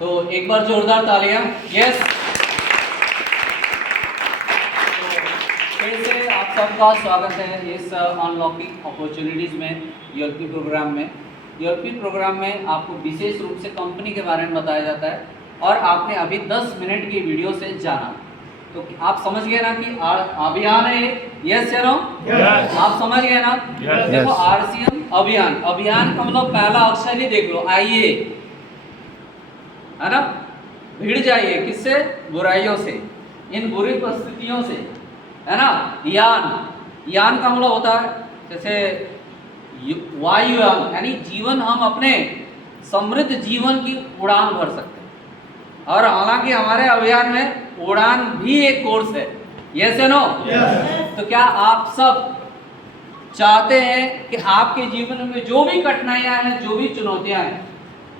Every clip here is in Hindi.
तो एक बार जोरदार तालियां। यस, फिर से आप सबका स्वागत है इस अनलॉकिंग अपॉर्चुनिटीज़ में, यूएलपी प्रोग्राम में। यूएलपी प्रोग्राम में आपको विशेष रूप से कंपनी के बारे में बताया जाता है और आपने अभी 10 मिनट की वीडियो से जाना, तो आप समझ गए ना कि अभियान है। यस या नो? आप समझ गए ना? देखो आरसीएम अभियान, अभियान का मतलब पहला अक्षर ही देख लो, आइए, है ना? भिड़ जाइए, किससे? बुराइयों से, इन बुरी परिस्थितियों से, है ना? यान, यान का मतलब होता है जैसे वायुयान, यानी जीवन, हम अपने समृद्ध जीवन की उड़ान भर सकते हैं। और हालांकि हमारे अभियान में उड़ान भी एक कोर्स है। यस या नो? तो क्या आप सब चाहते हैं कि आपके जीवन में जो भी कठिनाइयां हैं, जो भी चुनौतियां हैं,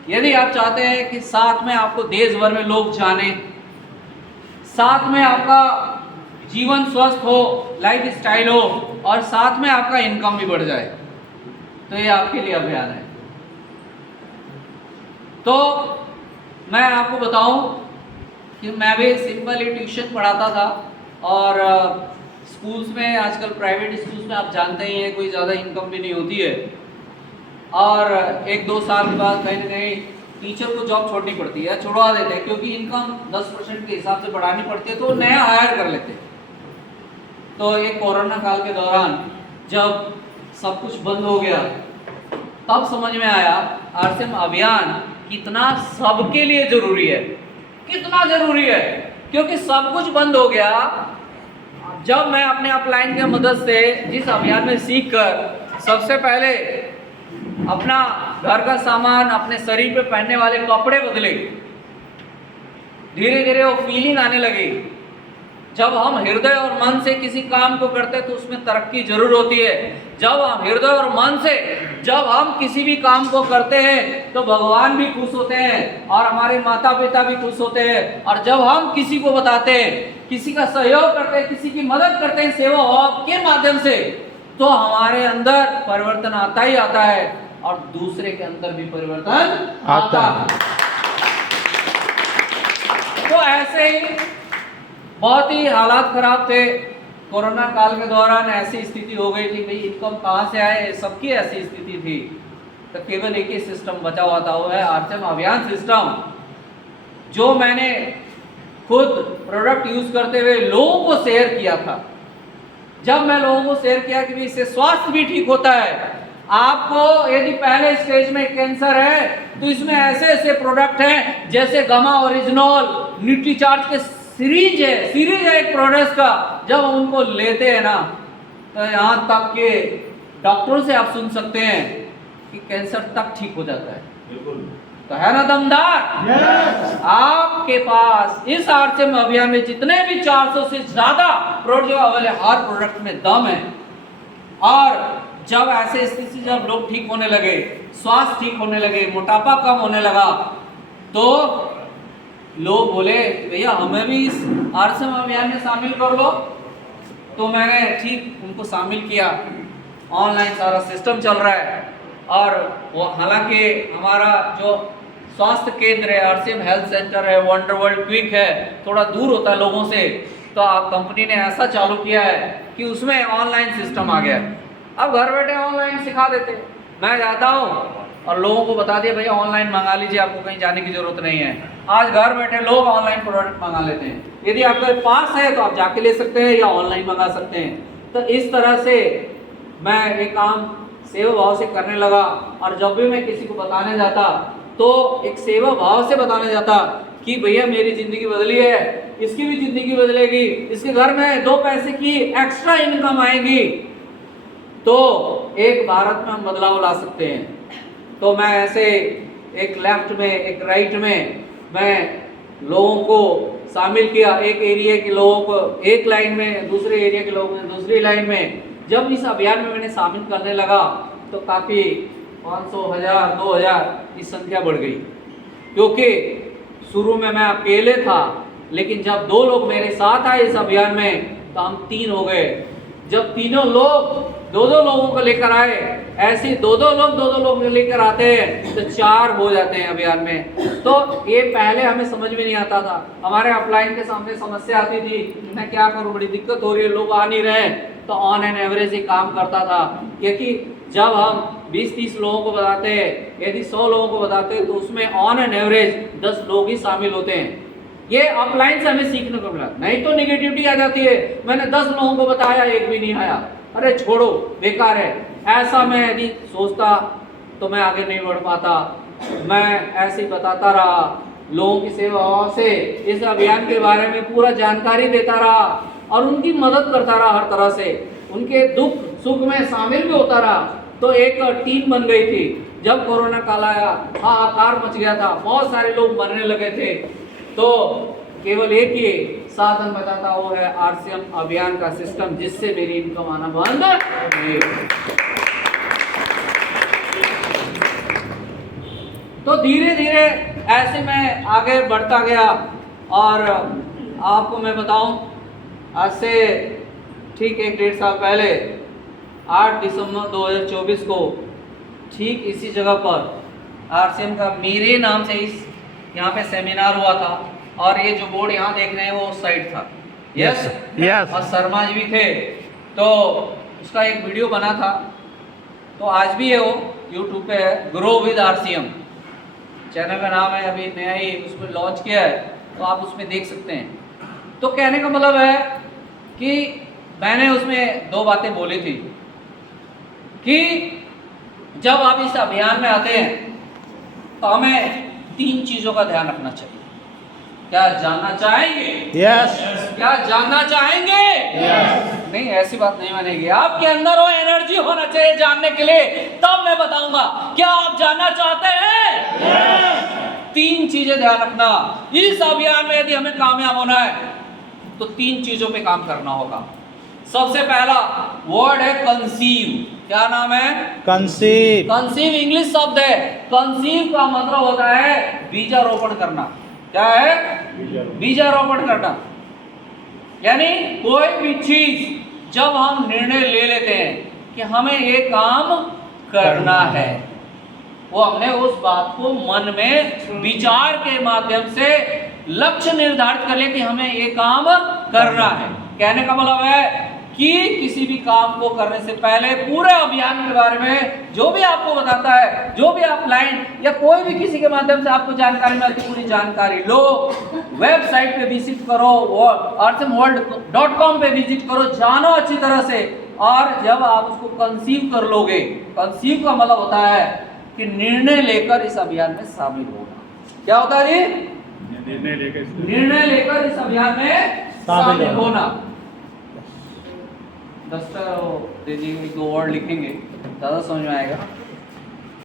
यदि आप चाहते हैं कि साथ में आपको देश भर में लोग जाने, साथ में आपका जीवन स्वस्थ हो, लाइफ स्टाइल हो, और साथ में आपका इनकम भी बढ़ जाए, तो ये आपके लिए अभियान है। तो मैं आपको बताऊं कि मैं भी सिंपल ही ट्यूशन पढ़ाता था, और स्कूल्स में, आजकल प्राइवेट स्कूल्स में आप जानते ही हैं, कोई ज़्यादा इनकम भी नहीं होती है, और 1-2 साल के बाद कहीं ना कहीं टीचर को जॉब छोड़नी पड़ती है, छुड़वा देते हैं, क्योंकि इनकम 10% के हिसाब से बढ़ानी पड़ती है, तो नया हायर कर लेते हैं। तो एक कोरोना काल के दौरान जब सब कुछ बंद हो गया, तब समझ में आया आरसीएम अभियान कितना सबके लिए जरूरी है, कितना जरूरी है, क्योंकि सब कुछ बंद हो गया। जब मैं अपने अपलाइन की मदद से जिस अभियान में सीखकर सबसे पहले अपना घर का सामान, अपने शरीर पे पहनने वाले कपड़े बदले, धीरे धीरे वो फीलिंग आने लगी। जब हम हृदय और मन से किसी काम को करते तो उसमें तरक्की जरूर होती है। जब हम हृदय और मन से जब हम किसी भी काम को करते हैं तो भगवान भी खुश होते हैं और हमारे माता पिता भी खुश होते हैं। और जब हम किसी को बताते हैं, किसी का सहयोग करते हैं, किसी की मदद करते हैं सेवा भाव के माध्यम से, तो हमारे अंदर परिवर्तन आता ही आता है और दूसरे के अंदर भी परिवर्तन आता है। तो ऐसे ही बहुत ही हालात खराब थे। कोरोना काल के दौरान ऐसी स्थिति हो गई थी, भाई इनकम कहाँ से आए, सबकी ऐसी स्थिति थी। तो केवल एक ही सिस्टम बचा हुआ था, वो है आरसीएम अभियान सिस्टम, जो मैंने खुद प्रोडक्ट यूज करते हुए लोगों को शेयर किया था। जब मैं लोगों को शेयर किया कि इससे स्वास्थ्य भी ठीक होता है, आपको यदि पहले स्टेज में कैंसर है तो इसमें ऐसे ऐसे प्रोडक्ट हैं, जैसे गामा ओरिजिनल, न्यूट्रीचार्ज के सीरीज है एक प्रोडक्ट का। जब हम उनको लेते हैं ना, तो यहाँ तक के डॉक्टरों से आप सुन सकते हैं कि कैंसर तक ठीक हो जाता है। बिल्कुल, तो है ना दमदार? yes! आपके पास इस आरसीएम अभियान में जितने भी 400 से ज्यादा प्रोडक्ट वाले, हर प्रोडक्ट में दम है। और जब ऐसे स्थिति, जब लोग ठीक होने लगे, स्वास्थ्य ठीक होने लगे, मोटापा कम होने लगा, तो लोग बोले भैया हमें भी इस आरसीएम अभियान में शामिल कर लो। तो मैंने ठीक उनको शामिल किया। ऑनलाइन सारा सिस्टम चल रहा है, और वो हालांकि हमारा जो स्वास्थ्य केंद्र है, आरसीएम हेल्थ सेंटर है, वंडर वर्ल्ड क्विक है, थोड़ा दूर होता है लोगों से, तो कंपनी ने ऐसा चालू किया है कि उसमें ऑनलाइन सिस्टम आ गया है। अब घर बैठे ऑनलाइन सिखा देते। मैं जाता हूँ और लोगों को बता दिया भैया ऑनलाइन मंगा लीजिए, आपको कहीं जाने की जरूरत नहीं है। आज घर बैठे लोग ऑनलाइन प्रोडक्ट मंगा लेते हैं। यदि आपके पास है तो आप जाके ले सकते हैं या ऑनलाइन मंगा सकते हैं। तो इस तरह से मैं ये काम सेवा भाव से करने लगा, और जब भी मैं किसी को बताने जाता तो एक सेवा भाव से बताने जाता कि भैया मेरी ज़िंदगी बदली है, इसकी भी ज़िंदगी बदलेगी, इसके घर में 2 पैसे की एक्स्ट्रा इनकम आएगी, तो एक भारत में हम बदलाव ला सकते हैं। तो मैं ऐसे एक लेफ्ट में, एक राइट में, मैं लोगों को शामिल किया। एक एरिया के लोगों को एक लाइन में, दूसरे एरिया के लोगों को दूसरी लाइन में। जब इस अभियान में मैंने शामिल करने लगा तो काफ़ी 500, 1000, 2000 की संख्या बढ़ गई, क्योंकि शुरू में मैं अकेले था, लेकिन जब 2 लोग मेरे साथ आए इस अभियान में तो हम 3 हो गए। जब तीनों लोग दो दो लोगों को लेकर आए, ऐसे दो दो लोग लेकर आते हैं तो 4 हो जाते हैं अभियान में। तो ये पहले हमें समझ में नहीं आता था, हमारे अपलाइन के सामने समस्या आती थी, मैं क्या करूं, बड़ी दिक्कत हो रही है, लोग आ नहीं रहे। तो ऑन एन एवरेज ही काम करता था, क्योंकि जब हम 20-30 लोगों को बताते हैं, यदि 100 लोगों को बताते हैं तो उसमें ऑन एन एवरेज 10 लोग ही शामिल होते हैं। ये अपलाइन से हमें सीखने को मिला, नहीं तो नेगेटिविटी आ जाती है, मैंने 10 लोगों को बताया, एक भी नहीं आया, अरे छोड़ो बेकार है। ऐसा मैं यदि सोचता तो मैं आगे नहीं बढ़ पाता। मैं ऐसे ही बताता रहा, लोगों की सेवाओं से इस अभियान के बारे में पूरा जानकारी देता रहा और उनकी मदद करता रहा हर तरह से, उनके दुख सुख में शामिल भी होता रहा। तो एक टीम बन गई थी। जब कोरोना काल आया, हाहाकार मच गया था, बहुत सारे लोग मरने लगे थे, तो केवल एक ही साधन बताता, वो है आरसीएम अभियान का सिस्टम, जिससे मेरी इनकम आना बंद नहीं। तो धीरे धीरे ऐसे मैं आगे बढ़ता गया और आपको मैं बताऊं, आज से ठीक 1-1.5 साल पहले 8 दिसंबर 2024 को ठीक इसी जगह पर आरसीएम का मेरे नाम से इस यहाँ पे सेमिनार हुआ था, और ये जो बोर्ड यहाँ देख रहे हैं वो उस साइड था। Yes yes. और शर्मा जी भी थे, तो उसका एक वीडियो बना था, तो आज भी है वो यूट्यूब पे है, ग्रो विद आरसीएम चैनल का नाम है, अभी नया ही उसमें लॉन्च किया है, तो आप उसमें देख सकते हैं। तो कहने का मतलब है कि मैंने उसमें 2 बातें बोली थी कि जब आप इस अभियान में आते हैं तो हमें 3 चीजों का ध्यान रखना चाहिए। क्या जानना चाहेंगे? यस। क्या जानना चाहेंगे? नहीं, ऐसी बात नहीं मानेगी। आपके अंदर वो एनर्जी होना चाहिए जानने के लिए, तब मैं बताऊंगा। क्या आप जानना चाहते हैं? 3 चीजें ध्यान रखना। इस अभियान में यदि हमें कामयाब होना है तो 3 चीजों पे काम करना होगा। सबसे पहला वर्ड है कंसीव। क्या नाम है? कंसीव। कंसीव इंग्लिश शब्द है। कंसीव का मतलब होता है बीजारोपण करना। क्या है? बीजारोपण करना। यानी कोई भी चीज जब हम निर्णय ले लेते हैं कि हमें ये काम करना है, वो हमने उस बात को मन में विचार के माध्यम से लक्ष्य निर्धारित कर लिया कि हमें ये काम करना है। कहने का मतलब है कि किसी भी काम को करने से पहले पूरे अभियान के बारे में जो भी आपको बताता है, जो भी आप लाइन या कोई भी किसी के माध्यम से आपको जानकारी मिलती, पूरी जानकारी लो। वेबसाइट पे विजिट करो, rcmworld.com पे विजिट करो, जानो अच्छी तरह से। और जब आप उसको कंसीव कर लोगे, कंसीव का मतलब होता है कि निर्णय लेकर इस अभियान में शामिल होना। क्या होता है जी? निर्णय लेकर इस अभियान में शामिल होना। दस्तर दीजिए, 2 वर्ड लिखेंगे, ज़्यादा समझ में आएगा।